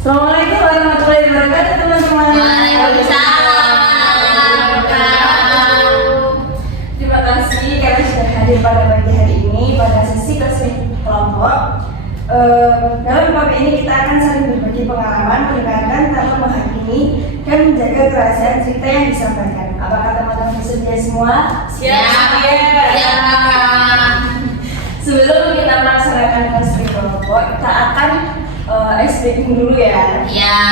Assalamualaikum warahmatullahi wabarakatuh teman-teman. Waalaikumsalam. Terima kasih karena sudah hadir pada pagi hari ini pada sesi kelompok. Dalam bab ini kita akan saling berbagi pengalaman, mendengarkan tanpa menghakimi dan menjaga kerahasiaan cerita yang disampaikan. Apakah teman-teman bersedia semua? Siap. Sebelum kita melaksanakan sesi kelompok, kita akan explaining dulu ya. Ya.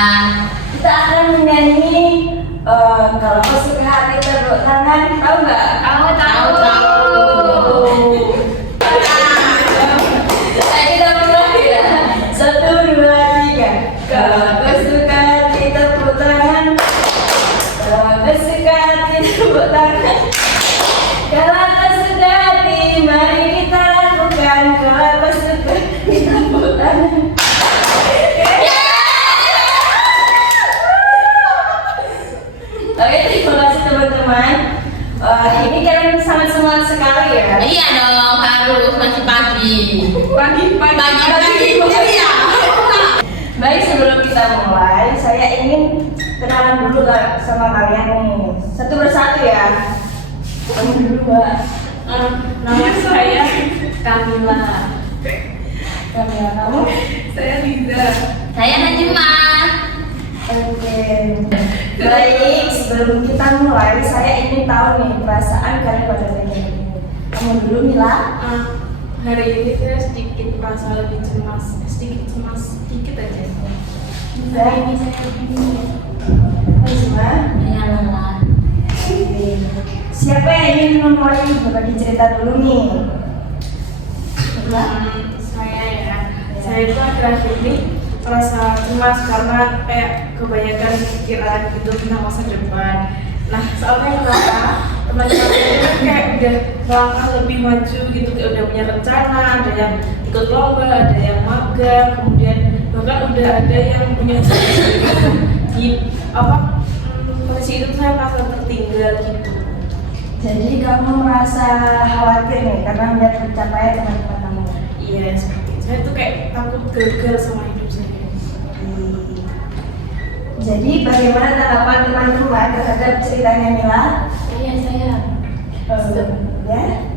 Kita akan menyanyi kalau kau suka hati tepuk tangan, tahu nggak? Tahu. Kita mulai ya. 1, 2, 3. Kalau kau suka hati tepuk tangan, kalau kau suka hati tepuk tangan, kalau kau suka hati mari kita lakukan, kalau kau suka hati tepuk tangan. Oke, terima kasih teman-teman. Ini kalian sangat semangat sekali ya. Iya dong, harus masih pagi. Pagi. Iya. Baik, sebelum kita mulai, saya ingin kenalan dulu sama kalian nih. Satu persatu ya. Kamu dulu, Mbak. Nama saya Kamila. Kamila, kamu? Saya Liza. Saya Najimah. Oke. Baik, sebelum kita mulai, saya ingin tahu nih perasaan kalian pada pagi ini. Kamu dulu, Mila. Hari ini saya sedikit merasa lebih cemas, sedikit aja. Hari ini saya bingung. Najimah. Iya lelah. Siapa yang ingin memulai berbagi cerita dulu nih? Saya itu akhir-akhir ini merasa cemas karena kayak kebanyakan pikiran gitu tentang masa depan. Nah, soalnya kenapa teman-teman itu kayak udah melangkah lebih maju gitu, kayak udah punya rencana, ada yang ikut lomba, ada yang magang, kemudian bahkan udah ada yang punya di posisi itu saya merasa tertinggal gitu. Jadi kamu merasa khawatir nih karena melihat pencapaian teman-teman kamu. Iya, seperti itu. Saya tuh kayak takut gagal sama hidup saya. Jadi bagaimana tanggapan teman-teman terhadap ceritanya Mila? Iya saya. Ya.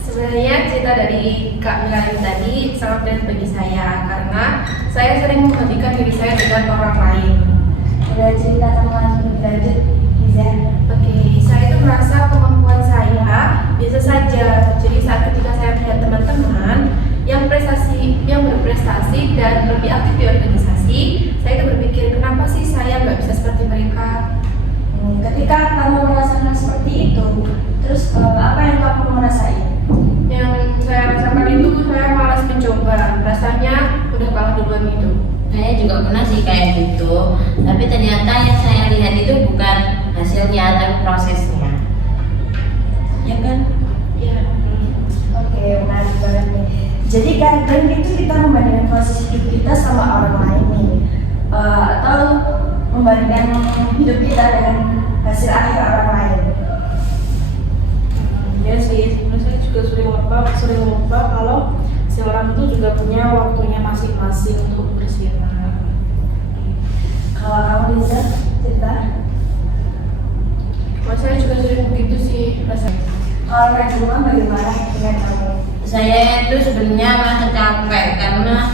Sebenarnya cerita dari Kak Mila ini tadi sangat berat bagi saya karena saya sering membandingkan diri saya dengan orang lain. Udah cerita teman lebih lanjut, bisa? Oke, saya itu merasa kemampuan saya biasa saja. Jadi saat ketika saya melihat teman-teman yang berprestasi dan lebih aktif di organisasi, saya itu berpikir kenapa sih saya nggak bisa seperti mereka. Ketika kamu merasakan seperti itu, terus apa yang kamu rasain? Yang saya rasakan itu saya malas mencoba. Rasanya udah kalah duluan gitu. Saya juga pernah sih kayak gitu. Tapi ternyata yang saya lihat itu bukan hasilnya, tapi prosesnya. Ya kan? Ya. Oke, menarik banget nih. Jadi kadang itu kita membandingkan proses hidup kita sama orang lain nih, atau membandingkan hidup kita dengan hasil akhir orang lain. Ya sih, sebenarnya saya juga sering lupa kalau si orang itu juga punya waktunya masing-masing untuk bersinar. Kalau kamu bisa cerita? Saya juga sering begitu sih rasanya. Kalau dari rumah bagaimana dengan kamu? Saya itu sebenarnya merasa capek karena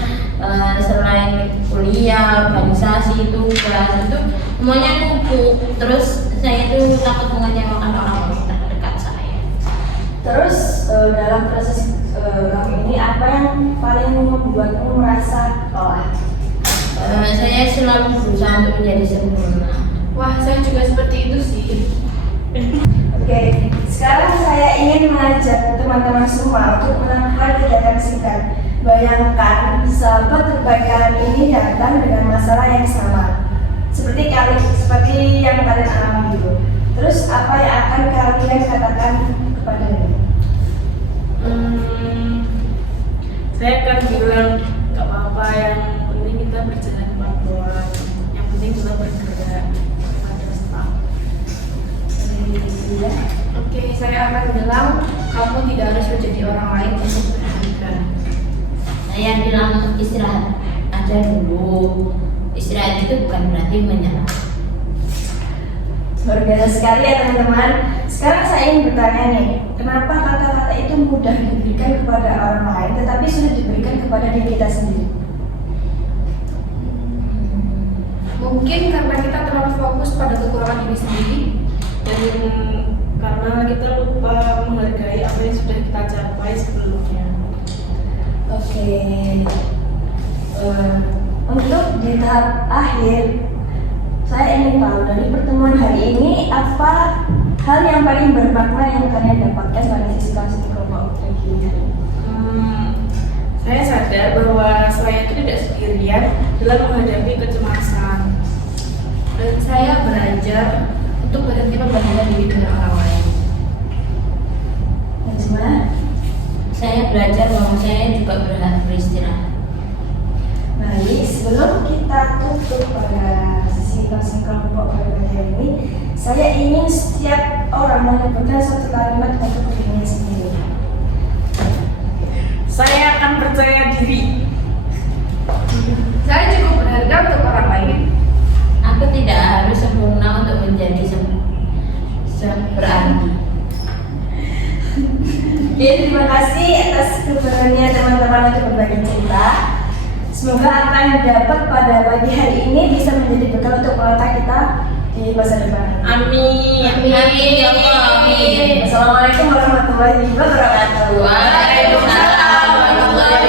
selain kuliah, organisasi, tugas itu semuanya numpuk. Terus saya itu takut mengecewakan orang terdekat saya. Terus dalam proses kamu ini apa yang paling membuatmu merasa lelah? Saya selalu berusaha untuk menjadi sempurna. Wah, saya juga seperti itu sih. Oke, sekarang saya ingin mengajak teman-teman semua untuk melakukan kegiatan singkat. Bayangkan sahabat terbaik kalian ini datang dengan masalah yang sama, seperti yang kalian alami dulu. Terus apa yang akan kalian katakan kepadanya? Saya akan bilang gak apa-apa, yang penting kita berjalan pelan-pelan, yang penting kita bergerak pada start. Oke, saya akan bilang kamu tidak harus menjadi orang lain untuk berharga. Saya bilang istirahat, aja dulu. Istirahat itu bukan berarti menyerah. Luar biasa sekali ya teman-teman. Sekarang saya ingin bertanya nih, kenapa kata-kata itu mudah diberikan kepada orang lain tetapi sulit diberikan kepada diri kita sendiri? Mungkin karena kita terlalu fokus pada kekurangan diri sendiri. Dan karena kita lupa menghargai apa yang sudah kita capai sebelumnya. Oke. Untuk di tahap akhir, saya ingin tahu dari pertemuan hari ini apa hal yang paling bermakna yang kalian dapatkan pada sesi kelas kelompok ini? Saya sadar bahwa saya itu tidak sendirian dalam menghadapi kecemasan. Dan saya belajar untuk berhenti membandingkan diri dengan orang lain. Najma? Saya belajar bahwa saya juga berhak beristirahat. Baik, sebelum kita tutup pada sesi kelas kelompok pada hari ini, saya ingin setiap orang menyebutkan satu kalimat untuk dirinya sendiri. Saya akan percaya diri. Saya cukup berharga untuk orang lain. Aku tidak harus sempurna untuk menjadi berarti. Oke, terima kasih atas keberanian teman-teman untuk berbagi cerita. Semoga apa yang didapat pada pagi hari ini bisa menjadi bekal untuk melangkah kita di masa depan. Amin. Amin ya Allah, amin. Assalamualaikum warahmatullahi wabarakatuh. Waalaikumsalam warahmatullahi